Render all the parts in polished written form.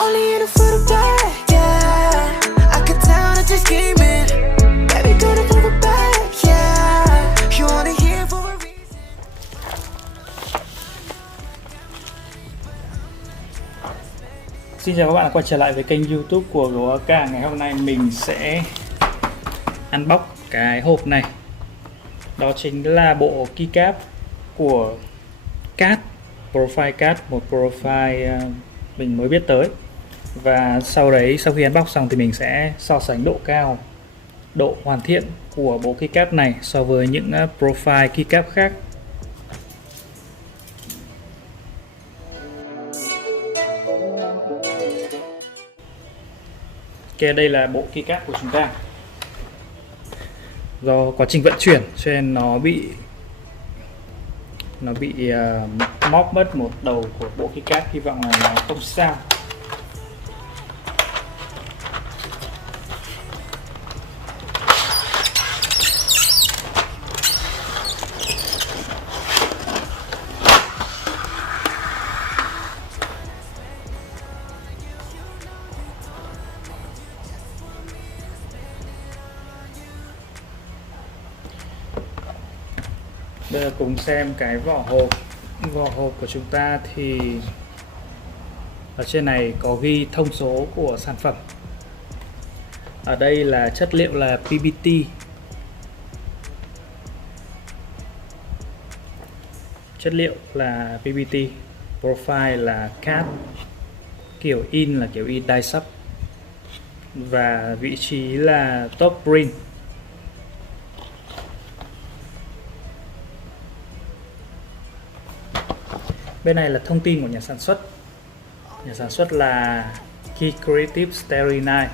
Only in it for the bag, yeah. I could tell that you're scheming. Baby, girl, to prove it back, yeah. You only here for a reason. Xin chào các bạn đã quay trở lại với kênh YouTube của GoAK. Ngày hôm nay mình sẽ unbox cái hộp này. Đó chính là bộ keycap của CAT, Profile CAT, một profile mình mới biết tới. Và sau khi unbox xong thì mình sẽ so sánh độ cao, độ hoàn thiện của bộ keycap này so với những profile keycap khác. Ok, đây là bộ keycap của chúng ta. Do quá trình vận chuyển cho nên nó bị móc mất một đầu của bộ keycap, hy vọng là nó không sao. Bây giờ cùng xem cái vỏ hộp của chúng ta. Thì ở trên này có ghi thông số của sản phẩm. Ở đây là chất liệu là PBT. Chất liệu là PBT, profile là CAT, kiểu in là kiểu in die sub, và vị trí là top print. Bên này là thông tin của nhà sản xuất. Nhà sản xuất là Key Creative Starry Night.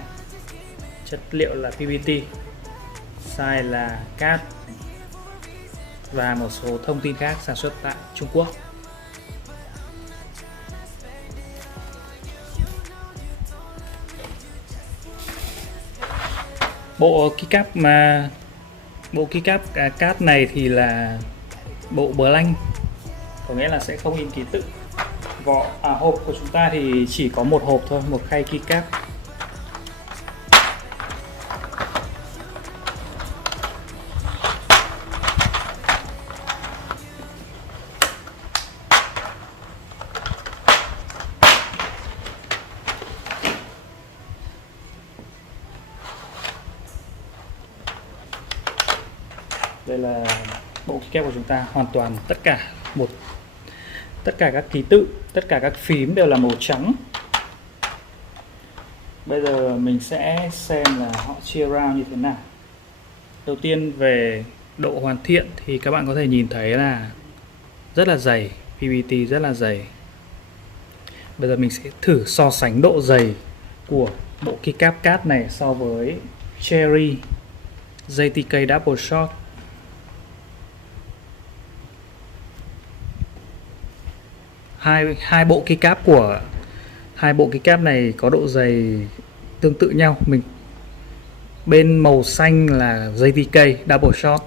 Chất liệu là PBT, size là CAT và một số thông tin khác sản xuất tại Trung Quốc. Bộ keycap CAT này thì là bộ blank, có nghĩa là sẽ không in ký tự. Hộp của chúng ta thì chỉ có một hộp thôi, một khay keycap. Đây là bộ keycap của chúng ta, hoàn toàn tất cả các ký tự, tất cả các phím đều là màu trắng. Bây giờ mình sẽ xem là họ chia round như thế nào. Đầu tiên về độ hoàn thiện thì các bạn có thể nhìn thấy là rất là dày, PBT rất là dày. Bây giờ mình sẽ thử so sánh độ dày của bộ keycap CAT này so với Cherry JTK Double Shot. Hai bộ keycap này có độ dày tương tự nhau. Bên màu xanh là JTK Double Shot,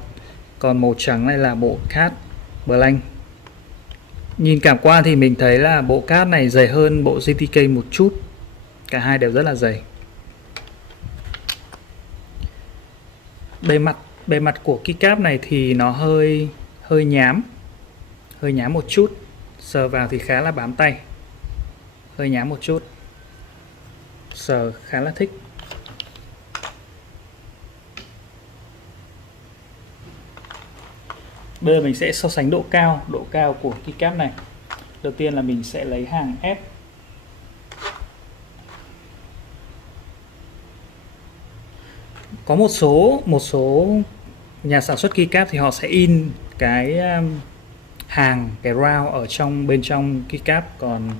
còn màu trắng này là bộ CAT Blank. Nhìn cảm quan thì mình thấy là bộ CAT này dày hơn bộ JTK một chút. Cả hai đều rất là dày. Bề mặt của keycap này thì nó hơi nhám một chút. Sờ vào thì khá là bám tay, hơi nhám một chút, sờ khá là thích. Bây giờ mình sẽ so sánh độ cao của keycap này. Đầu tiên là mình sẽ lấy hàng F. Có một số nhà sản xuất keycap thì họ sẽ in cái round ở bên trong keycap, còn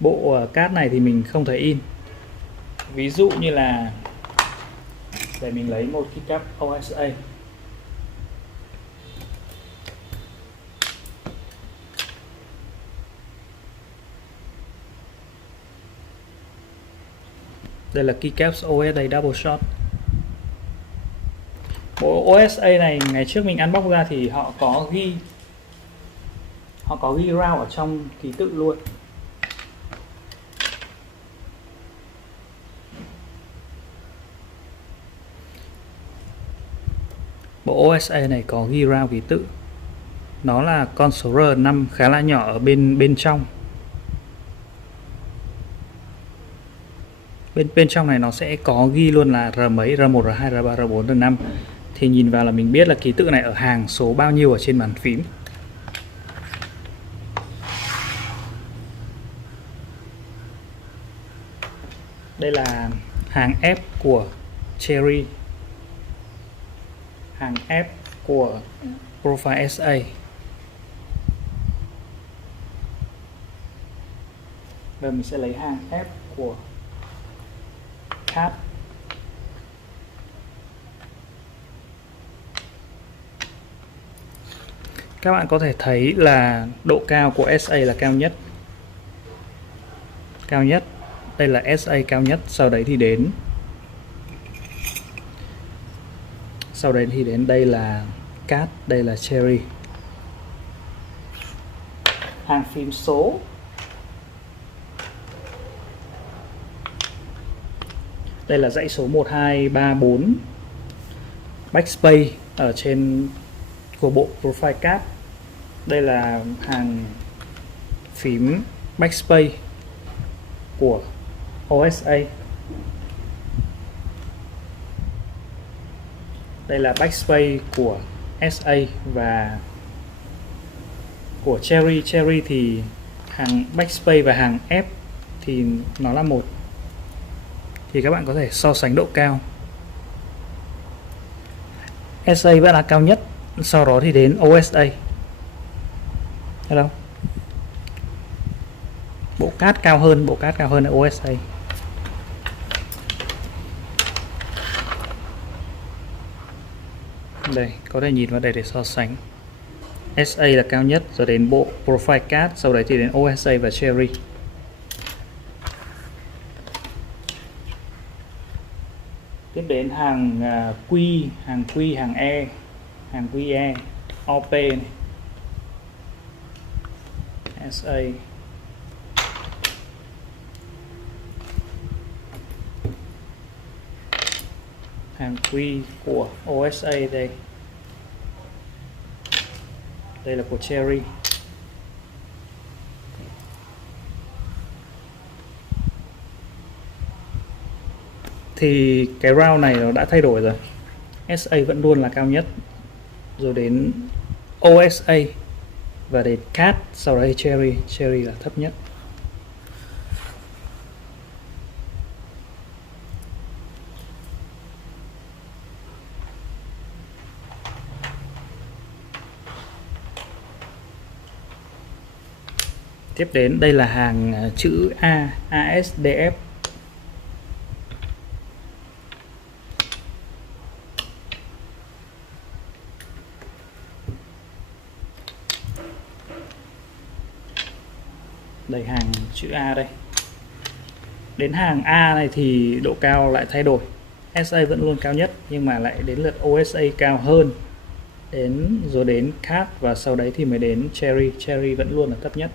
bộ CAT này thì mình không thấy in. Ví dụ như là để mình lấy một keycap OSA. Đây là keycap OSA Double Shot. Bộ OSA này ngày trước mình unbox ra thì họ có ghi round ở trong ký tự luôn. Bộ OSA này có ghi round ký tự. Nó là con số R5 khá là nhỏ ở bên trong. Bên trong này nó sẽ có ghi luôn là R mấy, R1, R2, R3, R4, R5. Thì nhìn vào là mình biết là ký tự này ở hàng số bao nhiêu ở trên bàn phím. Đây là hàng F của Cherry, hàng F của Profile SA. Và mình sẽ lấy hàng F của Cat. Các bạn có thể thấy là độ cao của SA là cao nhất. Đây là SA cao nhất, sau đấy thì đến đây là Cat, đây là Cherry. Hàng phím số đây là dãy số 1, 2, 3, 4 backspace ở trên của bộ Profile Cat. Đây là hàng phím backspace của OSA. Đây là backspace của SA và của Cherry. Cherry thì hàng backspace và hàng F thì nó là một. Thì các bạn có thể so sánh độ cao. SA vẫn là cao nhất, sau đó thì đến OSA. Thấy không? Bộ cát cao hơn ở OSA. Đây, có thể nhìn vào đây để so sánh. SA là cao nhất, rồi đến bộ Profile Cat, sau đấy thì đến OSA và Cherry. Tiếp đến hàng Q, hàng E, hàng QE, OP này. SA. Hàng Q của OSA đây. Đây là của Cherry. Thì cái round này nó đã thay đổi rồi. SA vẫn luôn là cao nhất, rồi đến OSA và đến Cat, sau đây Cherry là thấp nhất. Tiếp đến đây là hàng chữ A, ASDF. Đây hàng chữ A đây. Đến hàng A này thì độ cao lại thay đổi. SA vẫn luôn cao nhất nhưng mà lại đến lượt OSA cao hơn. Rồi đến Cat và sau đấy thì mới đến Cherry. Cherry vẫn luôn là thấp nhất.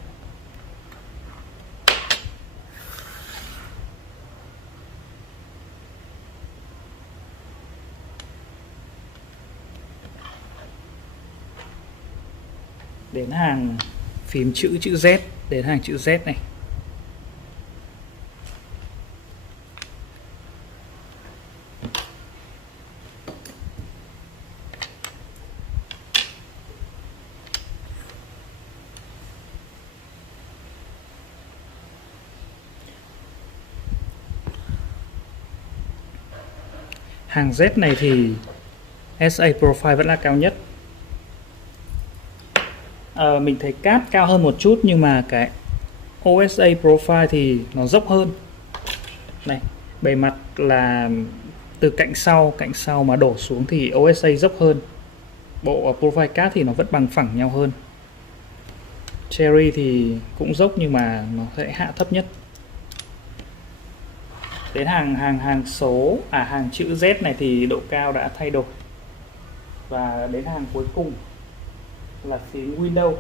Đến hàng phím chữ Z, đến hàng chữ Z này. Hàng Z này thì SA Profile vẫn là cao nhất. Mình thấy Cat cao hơn một chút nhưng mà cái OSA Profile thì nó dốc hơn. Này, bề mặt là từ cạnh sau mà đổ xuống thì OSA dốc hơn. Bộ Profile Cat thì nó vẫn bằng phẳng nhau hơn. Cherry thì cũng dốc nhưng mà nó sẽ hạ thấp nhất. Đến hàng số hàng chữ Z này thì độ cao đã thay đổi. Và đến hàng cuối cùng là phím Windows.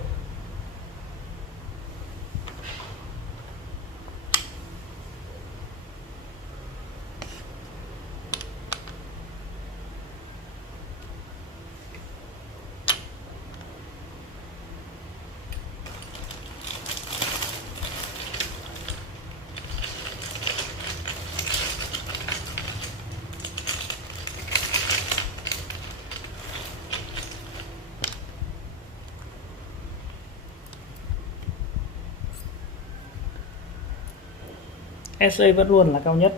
SA vẫn luôn là cao nhất.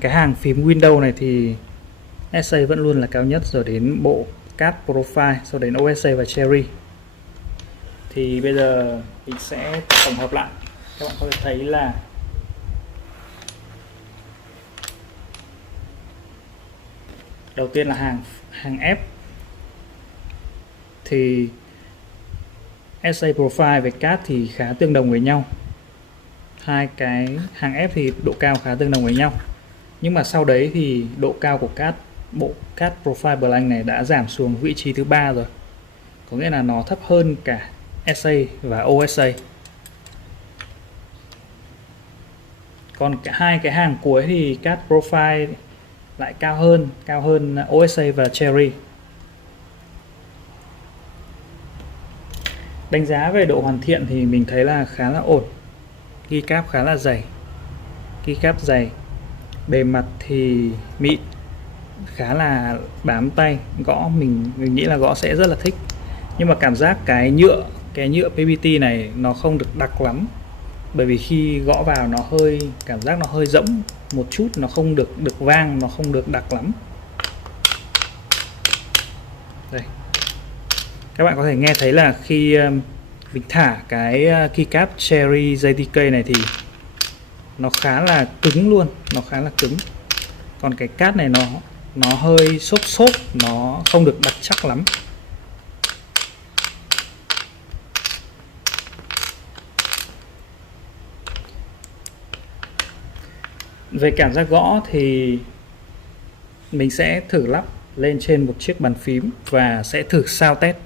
Cái hàng phím Windows này thì SA vẫn luôn là cao nhất, rồi đến bộ CAD Profile, sau đến OSA và Cherry. Thì bây giờ mình sẽ tổng hợp lại. Các bạn có thể thấy là đầu tiên là hàng F thì SA Profile với CAD thì khá tương đồng với nhau. Hai cái hàng F thì độ cao khá tương đồng với nhau. Nhưng mà sau đấy thì độ cao của bộ CAD Profile Blank này đã giảm xuống vị trí thứ 3 rồi. Có nghĩa là nó thấp hơn cả SA và OSA. Còn hai cái hàng cuối thì CAD Profile lại cao hơn OSA và Cherry. Đánh giá về độ hoàn thiện thì mình thấy là khá là ổn. Keycap khá là dày. Keycap dày. Bề mặt thì mịn, khá là bám tay, gõ mình nghĩ là gõ sẽ rất là thích. Nhưng mà cảm giác cái nhựa PBT này nó không được đặc lắm. Bởi vì khi gõ vào nó cảm giác nó hơi rỗng một chút, nó không được vang, nó không được đặc lắm. Đây. Các bạn có thể nghe thấy là khi mình thả cái keycap Cherry JTK này thì nó khá là cứng luôn, nó khá là cứng. Còn cái cát này nó hơi xốp, nó không được đặc chắc lắm. Về cảm giác gõ thì mình sẽ thử lắp lên trên một chiếc bàn phím và sẽ thử sound test